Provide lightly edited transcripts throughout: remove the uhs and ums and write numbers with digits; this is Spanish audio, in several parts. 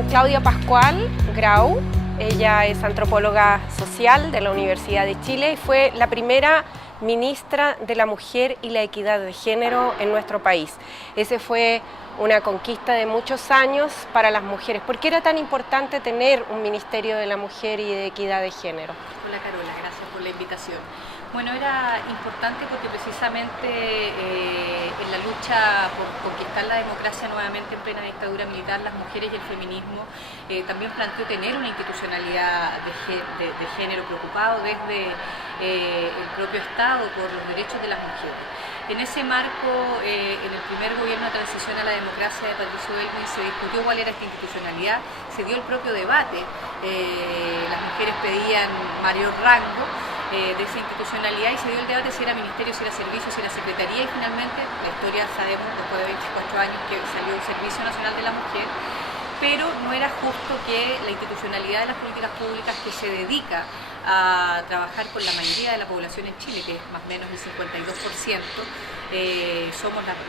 con Claudia Pascual Grau. Ella es antropóloga social de la Universidad de Chile y fue la primera ministra de la Mujer y la Equidad de Género en nuestro país. Ese fue una conquista de muchos años para las mujeres. ¿Por qué era tan importante tener un Ministerio de la Mujer y de Equidad de Género? Hola Carola, gracias por la invitación. Bueno, era importante porque precisamente en la lucha por conquistar la democracia nuevamente en plena dictadura militar, las mujeres y el feminismo también planteó tener una institucionalidad de género preocupado desde el propio Estado por los derechos de las mujeres. En ese marco, en el primer gobierno de transición a la democracia de Patricio Elwin se discutió cuál era esta institucionalidad, se dio el propio debate, las mujeres pedían mayor rango de esa institucionalidad y se dio el debate si era ministerio, si era servicio, si era secretaría y finalmente, la historia sabemos después de 24 años que salió el Servicio Nacional de la Mujer, pero no era justo que la institucionalidad de las políticas públicas que se dedica a trabajar con la mayoría de la población en Chile, que es más o menos el 52%,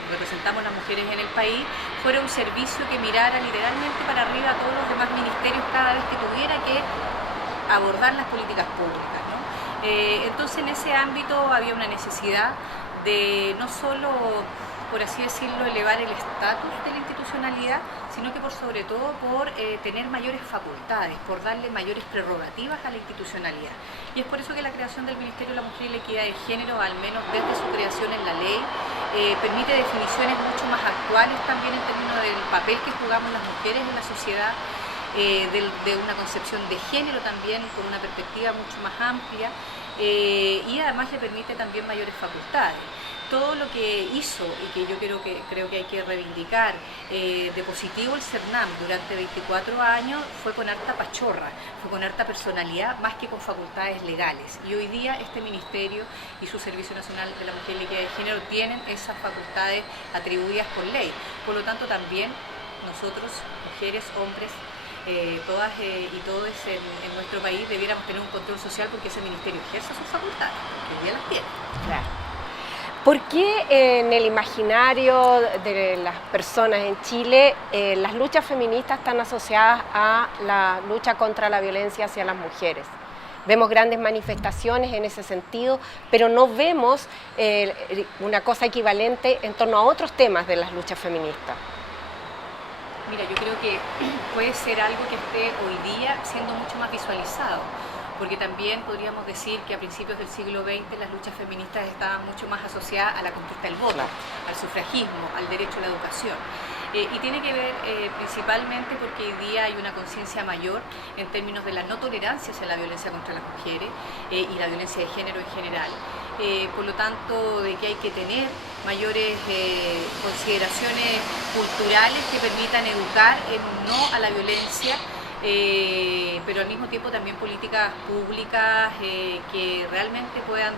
representamos las mujeres en el país, fuera un servicio que mirara literalmente para arriba a todos los demás ministerios cada vez que tuviera que abordar las políticas públicas, ¿no? Entonces en ese ámbito había una necesidad de no solo, por así decirlo, elevar el estatus de la institucionalidad, sino que por sobre todo por tener mayores facultades, por darle mayores prerrogativas a la institucionalidad. Y es por eso que la creación del Ministerio de la Mujer y la Equidad de Género, al menos desde su creación en la ley, permite definiciones mucho más actuales también en términos del papel que jugamos las mujeres en la sociedad, de una concepción de género también con una perspectiva mucho más amplia y además le permite también mayores facultades. Todo lo que hizo y que yo creo que hay que reivindicar de positivo el CERNAM durante 24 años fue con harta pachorra, fue con harta personalidad más que con facultades legales. Y hoy día este ministerio y su Servicio Nacional de la Mujer y la Equidad de Género tienen esas facultades atribuidas por ley. Por lo tanto también nosotros, mujeres, hombres, todas y todos en nuestro país debiéramos tener un control social porque ese ministerio ejerce sus facultades, que hoy día las tiene. Claro. ¿Por qué en el imaginario de las personas en Chile las luchas feministas están asociadas a la lucha contra la violencia hacia las mujeres? Vemos grandes manifestaciones en ese sentido, pero no vemos una cosa equivalente en torno a otros temas de las luchas feministas. Mira, yo creo que puede ser algo que esté hoy día siendo mucho más visualizado, porque también podríamos decir que a principios del siglo XX las luchas feministas estaban mucho más asociadas a la conquista del voto, al sufragismo, al derecho a la educación. Y tiene que ver principalmente porque hoy día hay una conciencia mayor en términos de la no tolerancia hacia la violencia contra las mujeres y la violencia de género en general. Por lo tanto, de que hay que tener mayores consideraciones culturales que permitan educar en no a la violencia, pero al mismo tiempo también políticas públicas que realmente puedan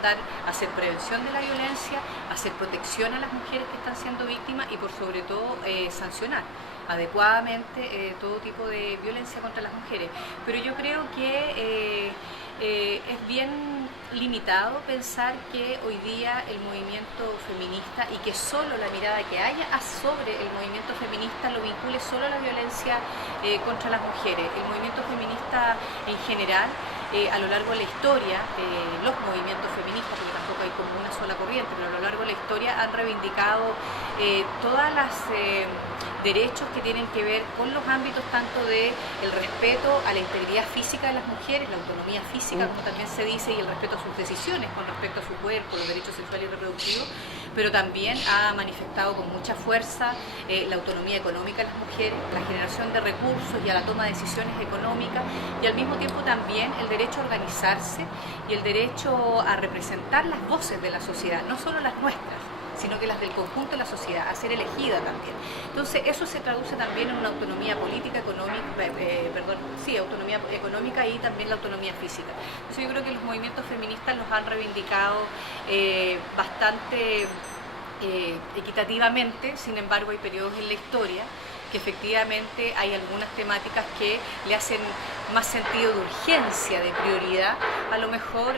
hacer prevención de la violencia, hacer protección a las mujeres que están siendo víctimas y por sobre todo sancionar adecuadamente todo tipo de violencia contra las mujeres. Pero yo creo que es bien limitado pensar que hoy día el movimiento feminista y que solo la mirada que haya sobre el movimiento feminista lo vincule solo a la violencia contra las mujeres. El movimiento feminista en general, a lo largo de la historia, los movimientos feministas, porque tampoco hay como una sola corriente, pero a lo largo de la historia han reivindicado todas las derechos que tienen que ver con los ámbitos tanto de el respeto a la integridad física de las mujeres, la autonomía física, como también se dice, y el respeto a sus decisiones con respecto a su cuerpo, los derechos sexuales y reproductivos, pero también ha manifestado con mucha fuerza la autonomía económica de las mujeres, la generación de recursos y a la toma de decisiones económicas, y al mismo tiempo también el derecho a organizarse y el derecho a representar las voces de la sociedad, no solo las nuestras, sino que las del conjunto de la sociedad, a ser elegida también. Entonces eso se traduce también en una autonomía política, autonomía económica y también la autonomía física. Entonces yo creo que los movimientos feministas los han reivindicado bastante equitativamente. Sin embargo hay periodos en la historia que efectivamente hay algunas temáticas que le hacen más sentido de urgencia, de prioridad, a lo mejor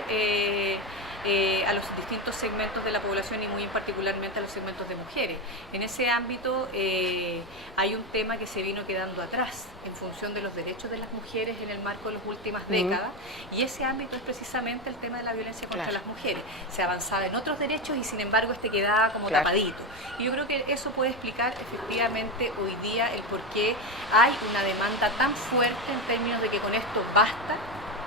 a los distintos segmentos de la población y muy particularmente a los segmentos de mujeres. En ese ámbito hay un tema que se vino quedando atrás en función de los derechos de las mujeres en el marco de las últimas décadas, y ese ámbito es precisamente el tema de la violencia contra las mujeres. Se avanzaba en otros derechos y sin embargo este quedaba como tapadito. Y yo creo que eso puede explicar efectivamente hoy día el por qué hay una demanda tan fuerte en términos de que con esto basta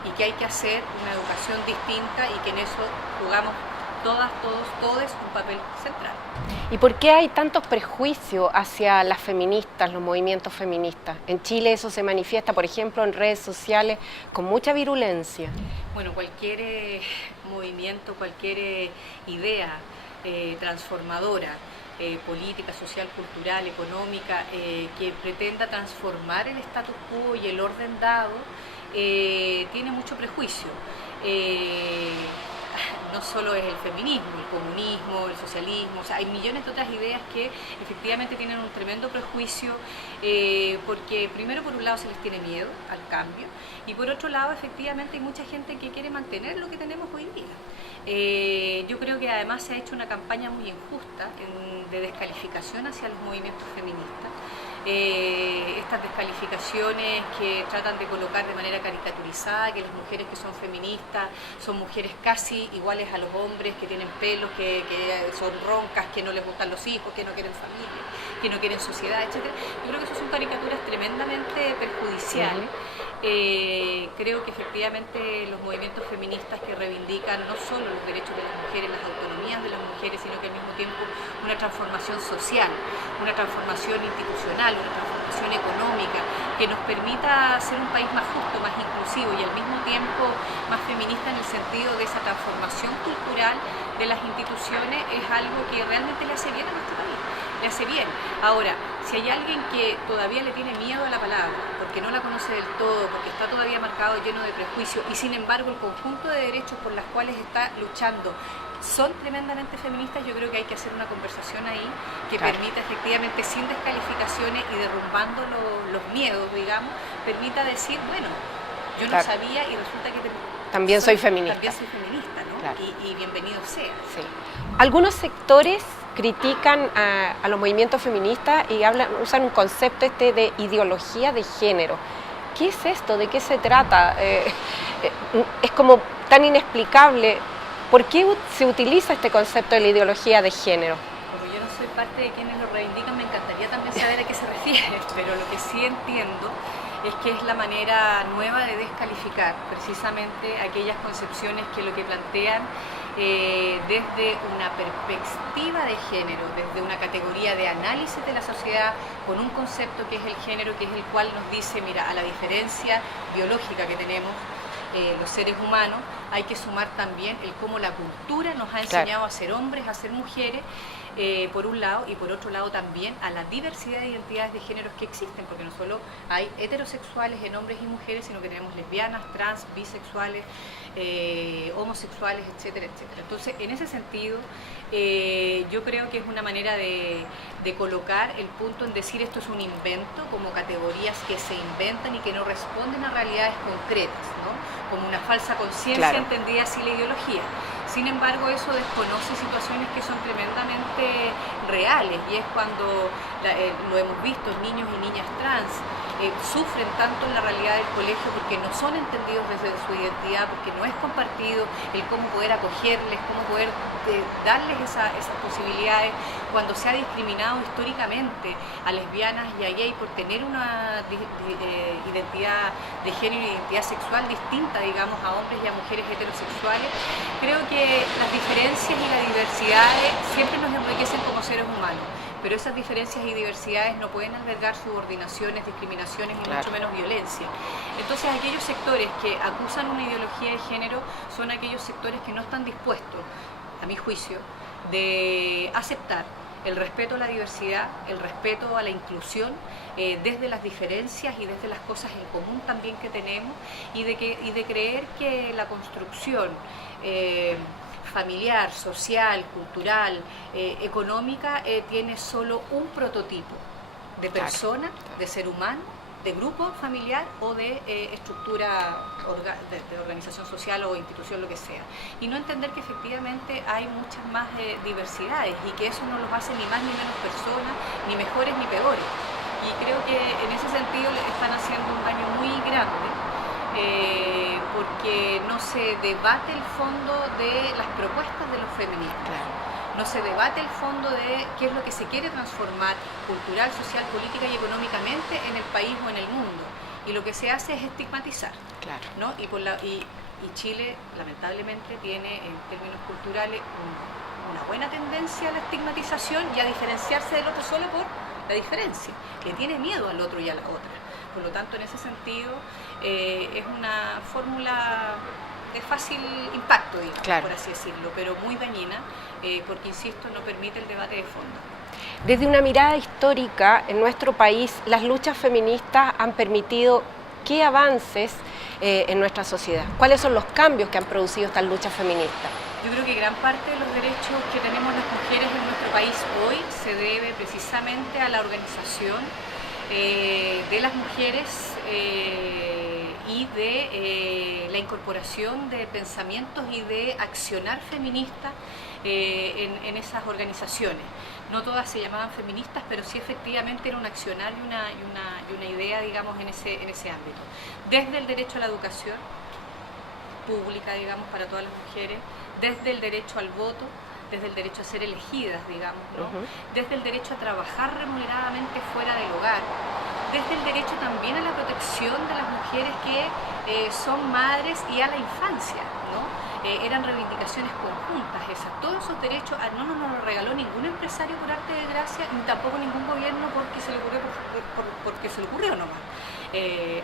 y que hay que hacer una educación distinta y que en eso jugamos todas, todos un papel central. ¿Y por qué hay tantos prejuicios hacia las feministas, los movimientos feministas? En Chile eso se manifiesta, por ejemplo, en redes sociales con mucha virulencia. Bueno, cualquier movimiento, cualquier idea transformadora, política, social, cultural, económica, que pretenda transformar el status quo y el orden dado, tiene mucho prejuicio. No solo es el feminismo, el comunismo, el socialismo, o sea, hay millones de otras ideas que efectivamente tienen un tremendo prejuicio, porque primero por un lado se les tiene miedo al cambio y por otro lado efectivamente hay mucha gente que quiere mantener lo que tenemos hoy día. Yo creo que además se ha hecho una campaña muy injusta de descalificación hacia los movimientos feministas. Estas descalificaciones que tratan de colocar de manera caricaturizada que las mujeres que son feministas son mujeres casi iguales a los hombres, que tienen pelos, que son roncas, que no les gustan los hijos, que no quieren familia, que no quieren sociedad, etc. Yo creo que esas son caricaturas tremendamente perjudiciales. Creo que efectivamente los movimientos feministas que reivindican no solo los derechos de las mujeres, las autonomías de las mujeres, sino que al mismo tiempo una transformación social, una transformación institucional, una transformación económica que nos permita ser un país más justo, más inclusivo y al mismo tiempo más feminista en el sentido de esa transformación cultural de las instituciones, es algo que realmente le hace bien a nuestro país. Le hace bien. Ahora, si hay alguien que todavía le tiene miedo a la palabra, porque no la conoce del todo, porque está todavía marcado lleno de prejuicios y sin embargo el conjunto de derechos por los cuales está luchando son tremendamente feministas, yo creo que hay que hacer una conversación ahí que permita efectivamente, sin descalificaciones y derrumbando los miedos, digamos, permita decir, bueno, yo no sabía y resulta que también soy feminista. También soy feminista, ¿no? Claro. Y bienvenido sea. Sí. Algunos sectores critican a los movimientos feministas y usan un concepto de ideología de género. ¿Qué es esto? ¿De qué se trata? Es como tan inexplicable. ¿Por qué se utiliza este concepto de la ideología de género? Como yo no soy parte de quienes lo reivindican, me encantaría también saber a qué se refiere, pero lo que sí entiendo es que es la manera nueva de descalificar precisamente aquellas concepciones que lo que plantean desde una perspectiva de género, desde una categoría de análisis de la sociedad, con un concepto que es el género, que es el cual nos dice, mira, a la diferencia biológica que tenemos los seres humanos, hay que sumar también el cómo la cultura nos ha enseñado a ser hombres, a ser mujeres, por un lado, y por otro lado también a la diversidad de identidades de géneros que existen, porque no solo hay heterosexuales en hombres y mujeres, sino que tenemos lesbianas, trans, bisexuales, homosexuales, etcétera, etcétera. Entonces, en ese sentido, yo creo que es una manera de colocar el punto en decir esto es un invento, como categorías que se inventan y que no responden a realidades concretas, ¿no? Como una falsa conciencia entendida así la ideología. Sin embargo, eso desconoce situaciones que son tremendamente reales, y es cuando, lo hemos visto, niños y niñas trans sufren tanto en la realidad del colegio porque no son entendidos desde su identidad, porque no es compartido el cómo poder acogerles, cómo poder darles esas posibilidades, cuando se ha discriminado históricamente a lesbianas y a gay por tener una identidad de género y identidad sexual distinta, digamos, a hombres y a mujeres heterosexuales. Creo que las diferencias y las diversidades siempre nos enriquecen como seres humanos, pero esas diferencias y diversidades no pueden albergar subordinaciones, discriminaciones y mucho menos violencia. Entonces, aquellos sectores que acusan una ideología de género son aquellos sectores que no están dispuestos, a mi juicio, de aceptar el respeto a la diversidad, el respeto a la inclusión, desde las diferencias y desde las cosas en común también que tenemos, y de creer que la construcción familiar, social, cultural, económica, tiene solo un prototipo de persona, de ser humano, de grupo familiar o de estructura de organización social o institución, lo que sea. Y no entender que efectivamente hay muchas más diversidades y que eso no los hace ni más ni menos personas, ni mejores ni peores. Y creo que en ese sentido le están haciendo un daño muy grande, porque no se debate el fondo de las propuestas de los feministas. Claro. No se debate el fondo de qué es lo que se quiere transformar cultural, social, política y económicamente en el país o en el mundo. Y lo que se hace es estigmatizar. Claro. ¿No? Y Chile, lamentablemente, tiene en términos culturales una buena tendencia a la estigmatización y a diferenciarse del otro solo por la diferencia. Le tiene miedo al otro y a la otra. Por lo tanto, en ese sentido, es una fórmula de fácil impacto, digamos, claro, por así decirlo, pero muy dañina, porque, insisto, no permite el debate de fondo. Desde una mirada histórica, en nuestro país, las luchas feministas han permitido qué avances en nuestra sociedad. ¿Cuáles son los cambios que han producido estas luchas feministas? Yo creo que gran parte de los derechos que tenemos las mujeres en nuestro país hoy se debe precisamente a la organización de las mujeres y de la incorporación de pensamientos y de accionar feminista en esas organizaciones. No todas se llamaban feministas, pero sí efectivamente era un accionar y una idea, digamos, en ese ámbito. Desde el derecho a la educación pública, digamos, para todas las mujeres, desde el derecho al voto, desde el derecho a ser elegidas, digamos, ¿no? Desde el derecho a trabajar remuneradamente fuera del hogar, desde el derecho también a la protección de las mujeres que son madres y a la infancia, ¿no? Eran reivindicaciones conjuntas esas. Todos esos derechos no nos los regaló ningún empresario por arte de gracia, ni tampoco ningún gobierno porque se le ocurrió, porque se le ocurrió nomás.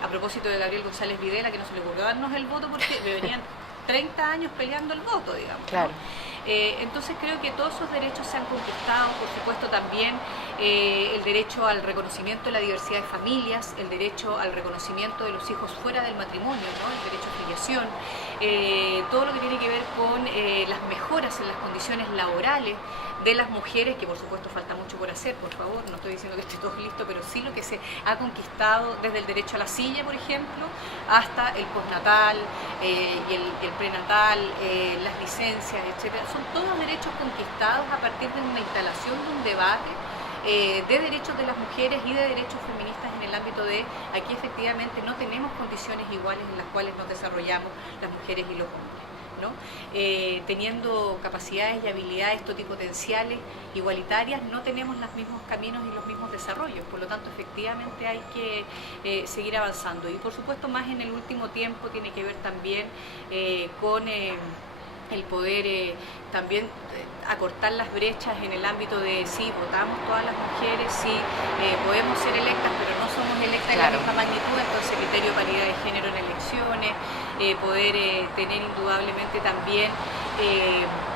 A propósito de Gabriel González Videla, que no se le ocurrió darnos el voto porque venían 30 años peleando el voto, digamos. Claro. ¿No? Entonces creo que todos esos derechos se han conquistado, por supuesto también el derecho al reconocimiento de la diversidad de familias, el derecho al reconocimiento de los hijos fuera del matrimonio, ¿no? El derecho a filiación, todo lo que tiene que ver con las mejoras en las condiciones laborales de las mujeres, que por supuesto falta mucho por hacer, por favor, no estoy diciendo que esté todo listo, pero sí lo que se ha conquistado desde el derecho a la silla, por ejemplo, hasta el postnatal y el prenatal, las licencias, etcétera. Son todos derechos conquistados a partir de una instalación de un debate de derechos de las mujeres y de derechos feministas en el ámbito de aquí efectivamente no tenemos condiciones iguales en las cuales nos desarrollamos las mujeres y los hombres, ¿no? Teniendo capacidades y habilidades totipotenciales igualitarias, no tenemos los mismos caminos y los mismos desarrollos, por lo tanto efectivamente hay que seguir avanzando y por supuesto más en el último tiempo tiene que ver también con el poder también acortar las brechas en el ámbito de sí, votamos todas las mujeres, sí, podemos ser electas, pero no somos electas en la misma magnitud, entonces criterio de paridad de género en elecciones, poder tener indudablemente también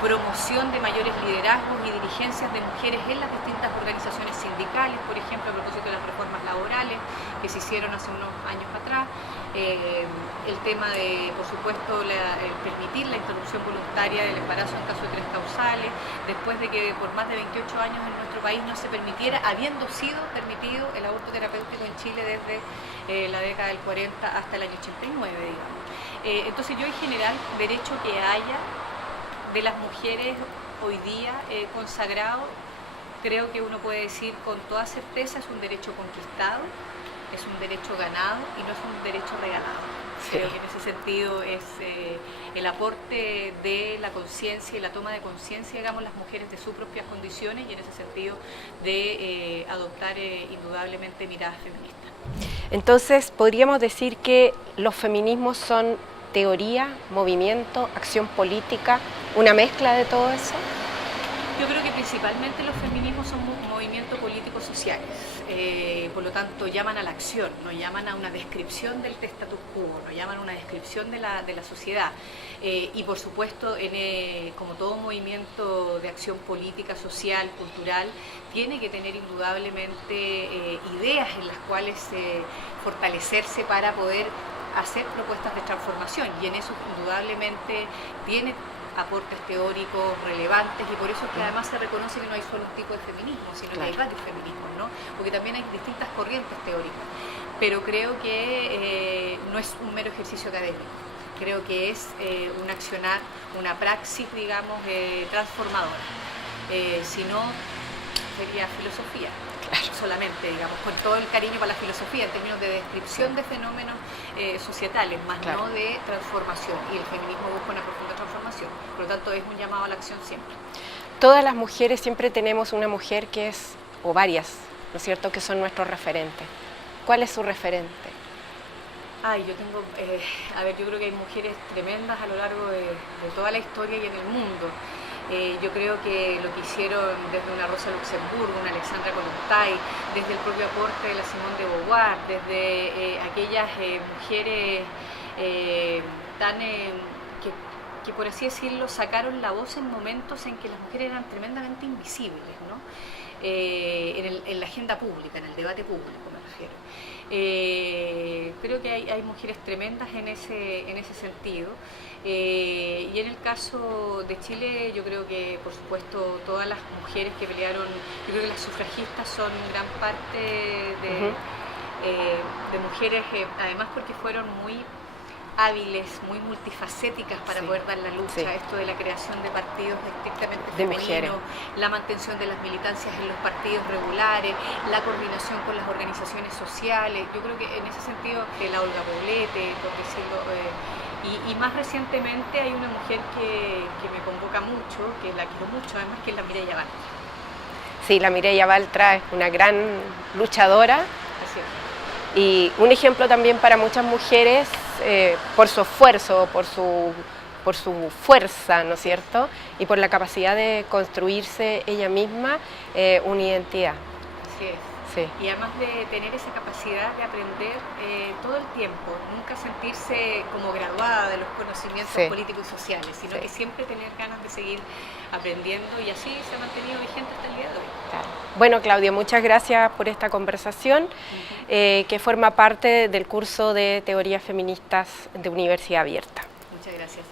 promoción de mayores liderazgos y dirigencias de mujeres en las distintas organizaciones sindicales, por ejemplo, a propósito de las reformas laborales que se hicieron hace unos años atrás, el tema de, por supuesto, el permitir la interrupción voluntaria del embarazo en caso de 3 causales, después de que por más de 28 años en nuestro país no se permitiera, habiendo sido permitido el aborto terapéutico en Chile desde la década del 40 hasta el año 89, digamos. Entonces yo en general, derecho que haya de las mujeres hoy día consagrado, creo que uno puede decir con toda certeza es un derecho conquistado, es un derecho ganado y no es un derecho regalado. Sí. Creo que en ese sentido es el aporte de la conciencia y la toma de conciencia, digamos, las mujeres de sus propias condiciones y en ese sentido de adoptar indudablemente miradas feministas. Entonces, ¿podríamos decir que los feminismos son teoría, movimiento, acción política, una mezcla de todo eso? Yo creo que principalmente los feminismos son movimientos políticos sociales, por lo tanto llaman a la acción, no llaman a una descripción del status quo, no llaman a una descripción de la sociedad. Y por supuesto, como todo movimiento de acción política, social, cultural, tiene que tener indudablemente ideas en las cuales fortalecerse para poder hacer propuestas de transformación y en eso indudablemente tiene aportes teóricos relevantes y por eso es que además se reconoce que no hay solo un tipo de feminismo, sino que hay varios feminismos, ¿no? Porque también hay distintas corrientes teóricas. pero creo que no es un mero ejercicio académico. Creo que es un accionar, una praxis, digamos, transformadora. Si no, sería filosofía. Claro. Solamente, digamos, con todo el cariño para la filosofía en términos de descripción de fenómenos societales, más claro, no de transformación, y el feminismo busca una profunda transformación, por lo tanto es un llamado a la acción siempre. Todas las mujeres siempre tenemos una mujer que es, o varias, ¿no es cierto?, que son nuestros referentes. ¿Cuál es su referente? Ay, yo tengo, yo creo que hay mujeres tremendas a lo largo de toda la historia y en el mundo. Yo creo que lo que hicieron desde una Rosa Luxemburgo, una Alexandra Kollontai, desde el propio aporte de la Simone de Beauvoir, desde aquellas mujeres que por así decirlo sacaron la voz en momentos en que las mujeres eran tremendamente invisibles, ¿no? En la agenda pública, en el debate público me refiero. Creo que hay mujeres tremendas en ese sentido. Y en el caso de Chile, yo creo que, por supuesto, todas las mujeres que pelearon, yo creo que las sufragistas son gran parte de mujeres, además porque fueron muy hábiles, muy multifacéticas para poder dar la lucha, esto de la creación de partidos estrictamente femeninos, la mantención de las militancias en los partidos regulares, la coordinación con las organizaciones sociales. Yo creo que en ese sentido, la Olga Poblete, por decirlo, y más recientemente hay una mujer que me convoca mucho, que la quiero mucho además, que es la Mireia Baltra. Sí, la Mireia Baltra es una gran luchadora. Así es. Y un ejemplo también para muchas mujeres por su esfuerzo, por su fuerza, ¿no es cierto? Y por la capacidad de construirse ella misma una identidad. Así es. Sí. Y además de tener esa capacidad de aprender todo el tiempo, nunca sentirse como graduada de los conocimientos políticos y sociales, sino que siempre tener ganas de seguir aprendiendo, y así se ha mantenido vigente hasta el día de hoy. Claro. Bueno, Claudia, muchas gracias por esta conversación que forma parte del curso de Teorías Feministas de Universidad Abierta. Muchas gracias.